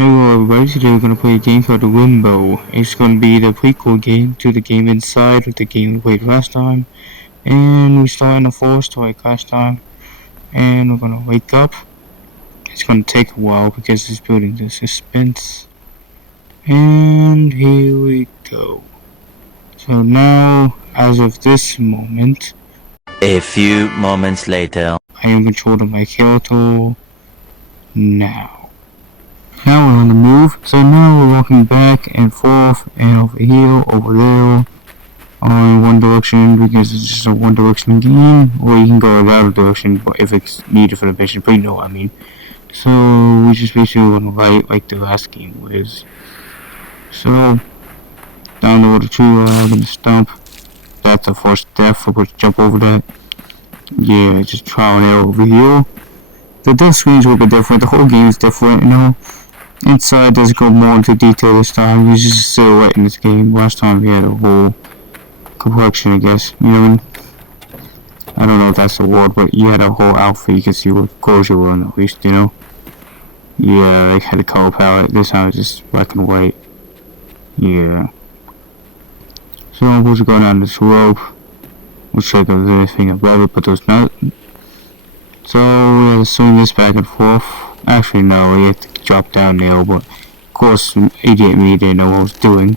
Hello everybody, today we're going to play a game called Limbo. It's going to be the prequel game to the game inside of the game we played last time. And we start in the forest like last time. And we're going to wake up. It's going to take a while because it's building the suspense. And here we go. So now, as of this moment, a few moments later, I am controlling my character now. Now we're on the move, so now we're walking back and forth and over here, over there, in one direction because it's just a one direction game, or you can go the other direction but if it's needed for the mission, but you know what I mean. So we just basically on the right like the last game was. So down the water tree log and the stump. That's the first death, we're going to jump over that. Yeah, just trial and error over here. The death screens will be different, the whole game is different, you know. Inside does go more into detail this time. It's just a silhouette in this game. Last time we had a whole complexion, I guess. You know what I mean? I don't know if that's the word, but you had a whole outfit. You can see what clothes you were in, at least, you know? Yeah, they had a color palette. This time it's just black and white. Yeah. So I'm supposed to go down this rope. We'll check if there's anything above it, but there's not. So we have to swing this back and forth. Actually, no, we have to drop down there, but of course, idiot me didn't know what I was doing.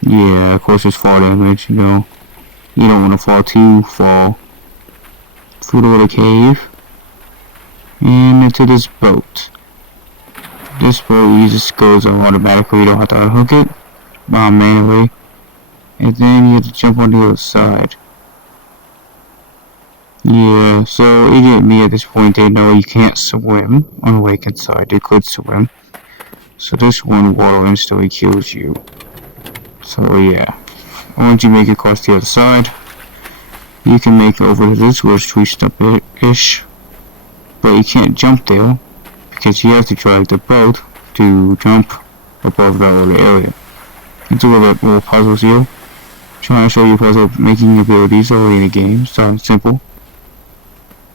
Yeah, of course, it's fall damage, you know. You don't want to fall too far through the little cave and into this boat. This boat just goes on automatically, you don't have to unhook it manually, and then you have to jump on the other side. Yeah, so idiot me at this point didn't know you can't swim on the lake inside. You could swim. So this one water instantly kills you. So yeah. Once you make it across the other side, you can make it over to this little tree stump-ish. But you can't jump there because you have to drag the boat to jump above that little area. You do a little puzzles here. Trying to show you puzzle making abilities early in the game. Starting simple.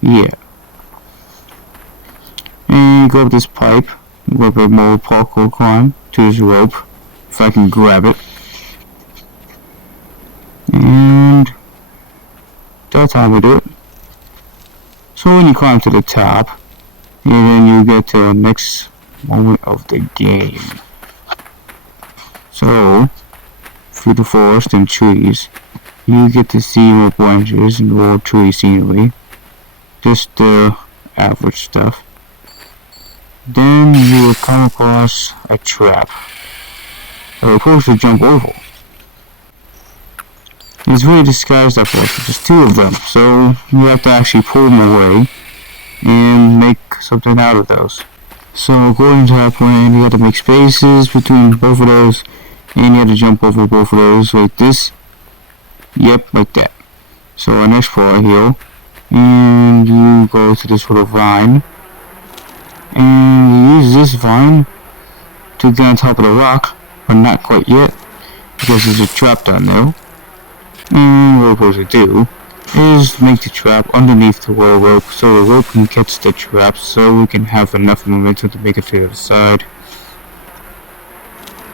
Yeah. And go up this pipe, a little bit more parkour climb to this rope, if I can grab it. And that's how we do it. So when you climb to the top, and then you get to the next moment of the game. So, through the forest and trees, you get to see more branches and more tree scenery. Just the average stuff. Then you will come across a trap that you're supposed to jump over. It's really disguised at first, there's two of them, so you have to actually pull them away and make something out of those. So according to our plan, you have to make spaces between both of those, and you have to jump over both of those like this. Yep, like that. So our next part here, and you go to this little vine, and you use this vine to get on top of the rock, but not quite yet, because there's a trap down there. And what we're supposed to do is make the trap underneath the wall rope, so the rope can catch the trap, so we can have enough momentum to make it to the other side.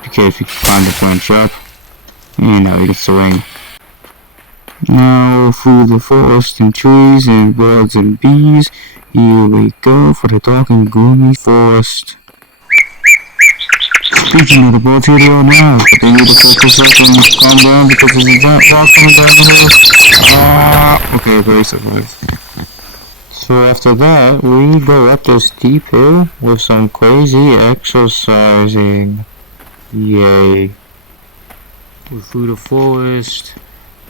Because we can climb the branch up, and now we can swing. Now through the forest and trees and birds and bees, here we go for the dark and gloomy forest. Speaking of the birds, here they are now, but they need to focus up and calm down because there's a giant rock coming down the hill. Okay, very surprised. So after that, we go up this steep hill with some crazy exercising. Yay. We're through the forest.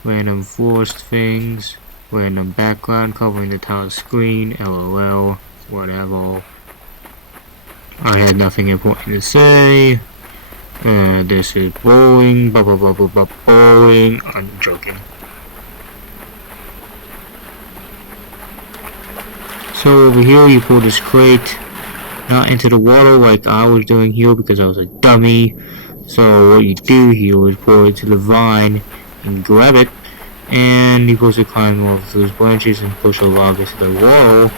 Random forest things, random background covering the entire screen, LOL, whatever. I had nothing important to say. This is bowling, blah blah blah blah blah bowling. I'm joking. So over here you pull this crate, not into the water like I was doing here because I was a dummy. So what you do here is pull it to the vine and grab it, and you're supposed to climb over those branches and push a log into the wall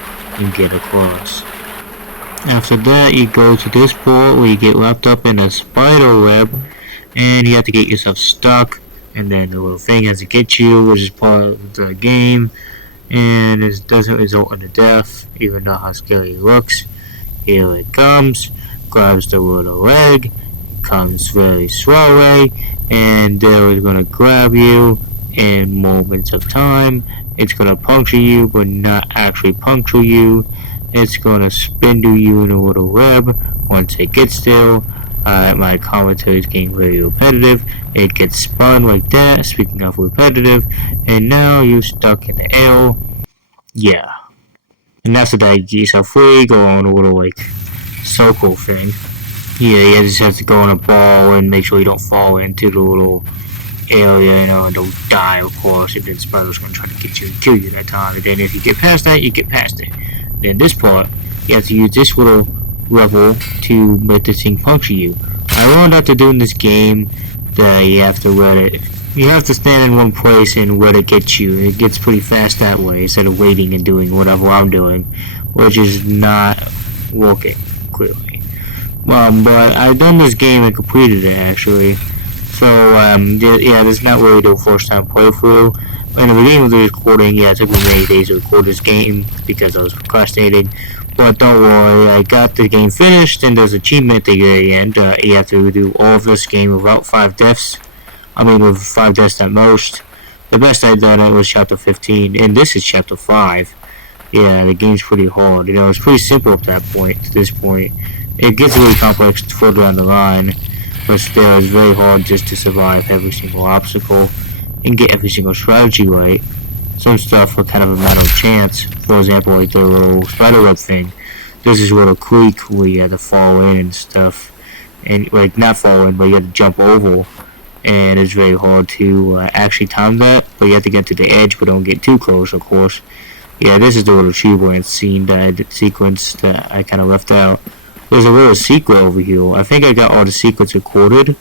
and get across. After that, you go to this port where you get wrapped up in a spider web, and you have to get yourself stuck, and then the little thing has to get you, which is part of the game, and it doesn't result in a death, even though how scary it looks. Here it comes, grabs the little leg, comes very slowly, and there is going to grab you in moments of time. It's going to puncture you, but not actually puncture you. It's going to spindle you in a little web once it gets there. My commentary is getting very repetitive. It gets spun like that, speaking of repetitive, and now you're stuck in the air. Yeah. And after that, you get yourself free, go on a little, like, circle thing. Yeah, you just have to go on a ball and make sure you don't fall into the little area, and don't die, of course, if the spider's gonna try to get you and kill you that time. And then if you get past that, you get past it. Then this part, you have to use this little level to let this thing puncture you. I learned after doing this game that you have to let it. You have to stand in one place and let it get you. It gets pretty fast that way instead of waiting and doing whatever I'm doing, which is not working clearly. But I've done this game and completed it actually. So yeah, this is not really the first time playthrough. In the beginning of the recording, yeah, it took me many days to record this game because I was procrastinating. But don't worry, I got the game finished, and there's an achievement at the very end. You have to do all of this game without 5 deaths. I mean, with 5 deaths at most. The best I've done it was chapter 15, and this is chapter 5. Yeah, the game's pretty hard. It's pretty simple at that point, to this point. It gets really complex further down the line, but still, it's very hard just to survive every single obstacle and get every single strategy right. Some stuff are kind of a matter of chance. For example, like the little spiderweb thing. There's this little creek where you have to fall in and stuff. And, like, not fall in, but you have to jump over. And it's very hard to actually time that, but you have to get to the edge, but don't get too close, of course. Yeah, this is the little tree branch sequence that I kind of left out. There's a little secret over here. I think I got all the secrets recorded.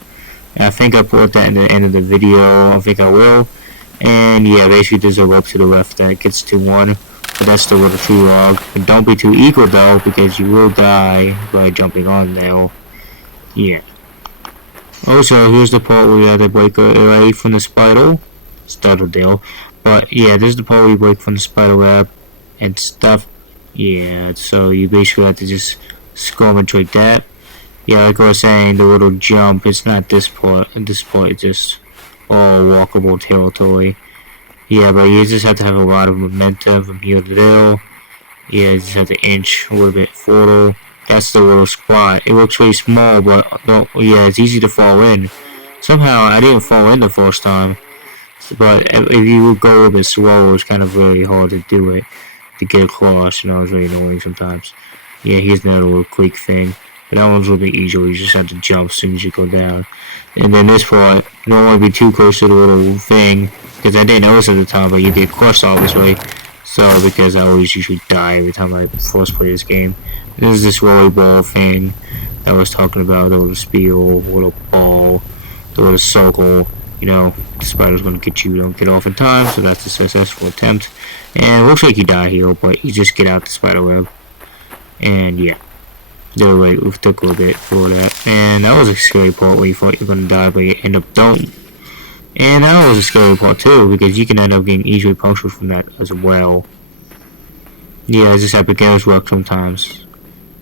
I think I put that in the end of the video. I think I will. And yeah, basically there's a rope to the left that gets to one. But that's the little tree log. And don't be too eager though, because you will die by jumping on there. Yeah. Also, here's the part where you have to break away from the spider. Stutter deal. But yeah, this is the part where you break from the spider web and stuff. Yeah, so you basically have to just skirmish like that. Yeah, like I was saying, the little jump, it's not this part. This part is just all walkable territory. Yeah, but you just have to have a lot of momentum from here to there. Yeah, you just have to inch a little bit further. That's the little spot. It looks really small, but yeah, it's easy to fall in. Somehow, I didn't fall in the first time. But if you go a little bit slower, it's kind of really hard to do it. To get across, it's really annoying sometimes. Yeah, here's another little quick thing. But that one's a little bit easier. You just have to jump as soon as you go down. And then this part, you don't want to be too close to the little thing. Because I didn't notice at the time, but you get crushed obviously. So, because I always usually die every time I first play this game. There's this volleyball thing that I was talking about. The little spear, the little ball, the little circle. The spider's going to get you. Don't get off in time, so that's a successful attempt. And it looks like you die here, but you just get out the spider web. And yeah. We took a little bit for that. And that was a scary part where you thought you were going to die, but you end up don't. And that was a scary part too, because you can end up getting easily punctured from that as well. Yeah, I just have beginner's luck sometimes.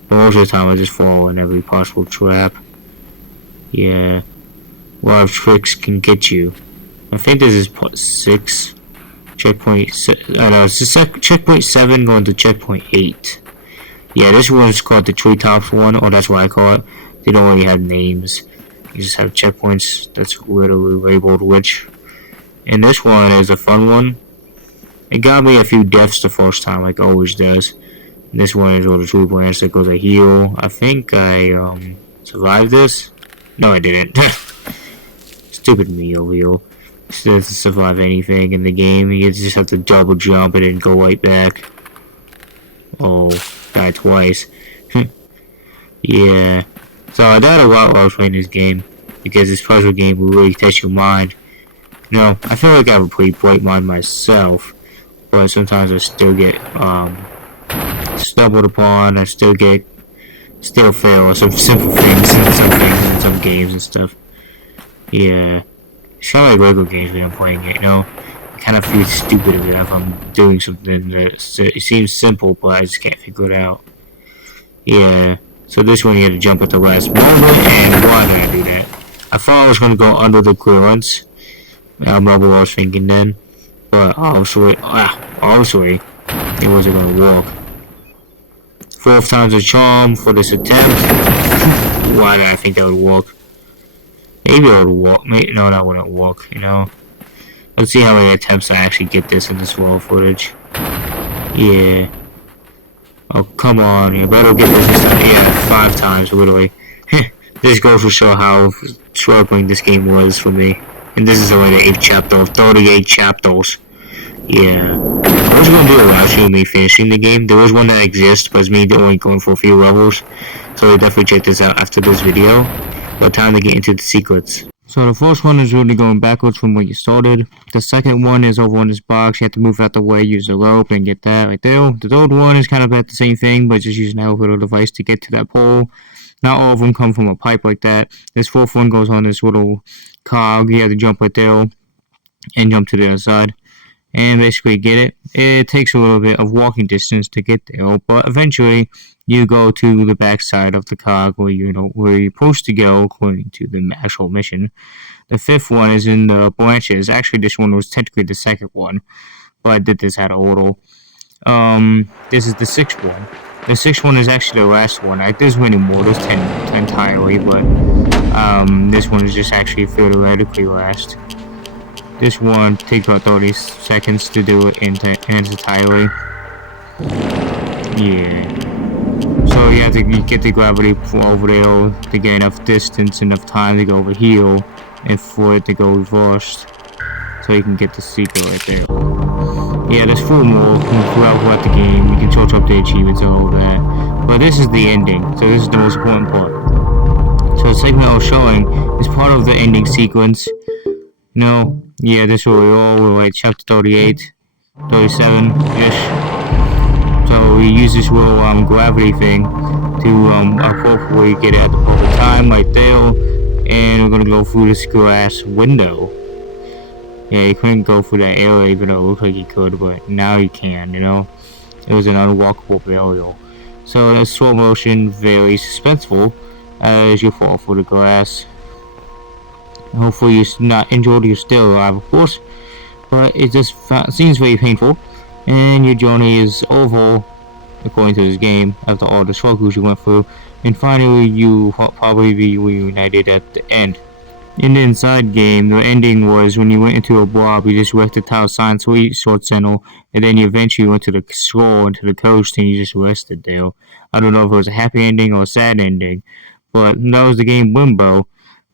But most of the time I just fall in every possible trap. Yeah. A lot of tricks can get you. I think this is part 6. Checkpoint 7 going to checkpoint 8. Yeah, this one's called the treetops one, or that's what I call it. They don't really have names. You just have checkpoints that's literally labeled which. And this one is a fun one. It got me a few deaths the first time, like it always does. And this one is all the tree branch that goes a heal. I think I survived this. No, I didn't. Stupid me over here. Still doesn't survive anything in the game. You just have to double jump and then go right back. Oh, died twice. Yeah. So I died a lot while I was playing this game. Because this puzzle game will really test your mind. I feel like I have a pretty bright mind myself. But sometimes I still get stumbled upon. I still get still fail some simple things in some games and stuff. Yeah, it's kind of like regular games when I'm playing it, you know. I kind of feel stupid if I'm doing something that it seems simple, but I just can't figure it out. Yeah, so this one you had to jump at the last moment, and why did I do that? I thought I was going to go under the clearance. I remember what I was thinking then, but obviously, it wasn't going to work. 4th time's a charm for this attempt. Why did I think that would work? Maybe it would work. Maybe, no, that wouldn't work, you know. Let's see how many attempts I actually get this in this raw footage. Yeah. Oh, come on, you better get this time. Yeah, 5 times, literally. This goes to show how struggling this game was for me. And this is only the 8th chapter of 38 chapters. Yeah. I was going to do it actually me finishing the game. There was one that exists, but it's me only going for a few levels. So definitely check this out after this video. But time to get into the secrets. So the first one is really going backwards from where you started. The second one is over on this box. You have to move out the way, use the rope, and get that right there. The third one is kind of at the same thing, but just use an elevator device to get to that pole. Not all of them come from a pipe like that. This fourth one goes on this little cog. You have to jump right there and jump to the other side. And basically get it. It takes a little bit of walking distance to get there, but eventually you go to the backside of the cog where you're supposed to go according to the actual mission. The 5th one is in the branches. Actually, this one was technically the 2nd one, but I did this out of order. This is the 6th one. The 6th one is actually the last one. There's many more. There's 10 entirely, but this one is just actually theoretically last. This one takes about 30 seconds to do it in its entirety. Yeah. So you have to get the gravity from over there to get enough distance, enough time to go over here, and for it to go reversed. So you can get the secret right there. Yeah, there's 4 more throughout the game. You can search up the achievements and all that. But this is the ending, so this is the most important part. So the segment I was showing is part of the ending sequence. No, yeah, this will all like chapter 38, 37-ish. So we use this little gravity thing to appropriately get it at the perfect time right there, and we're gonna go through this glass window. Yeah, you couldn't go through that area even though it looked like you could, but now you can, you know? It was an unwalkable barrier. So the slow motion, very suspenseful as you fall through the glass. Hopefully you're not injured, you're still alive, of course, but it just seems very painful, and your journey is over, according to this game, after all the struggles you went through, and finally you will probably be reunited at the end. In the inside game, the ending was when you went into a blob, you just wrecked the Tower Science Resource Center, and then you eventually went to the shore, into the coast, and you just rested there. I don't know if it was a happy ending or a sad ending, but that was the game Limbo.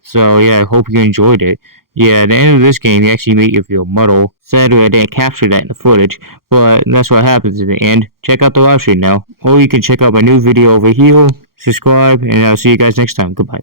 So yeah, I hope you enjoyed it. Yeah, at the end of this game, you actually meet with your model. Sadly, I didn't capture that in the footage, but that's what happens in the end. Check out the live stream now, or you can check out my new video over here, subscribe, and I'll see you guys next time. Goodbye.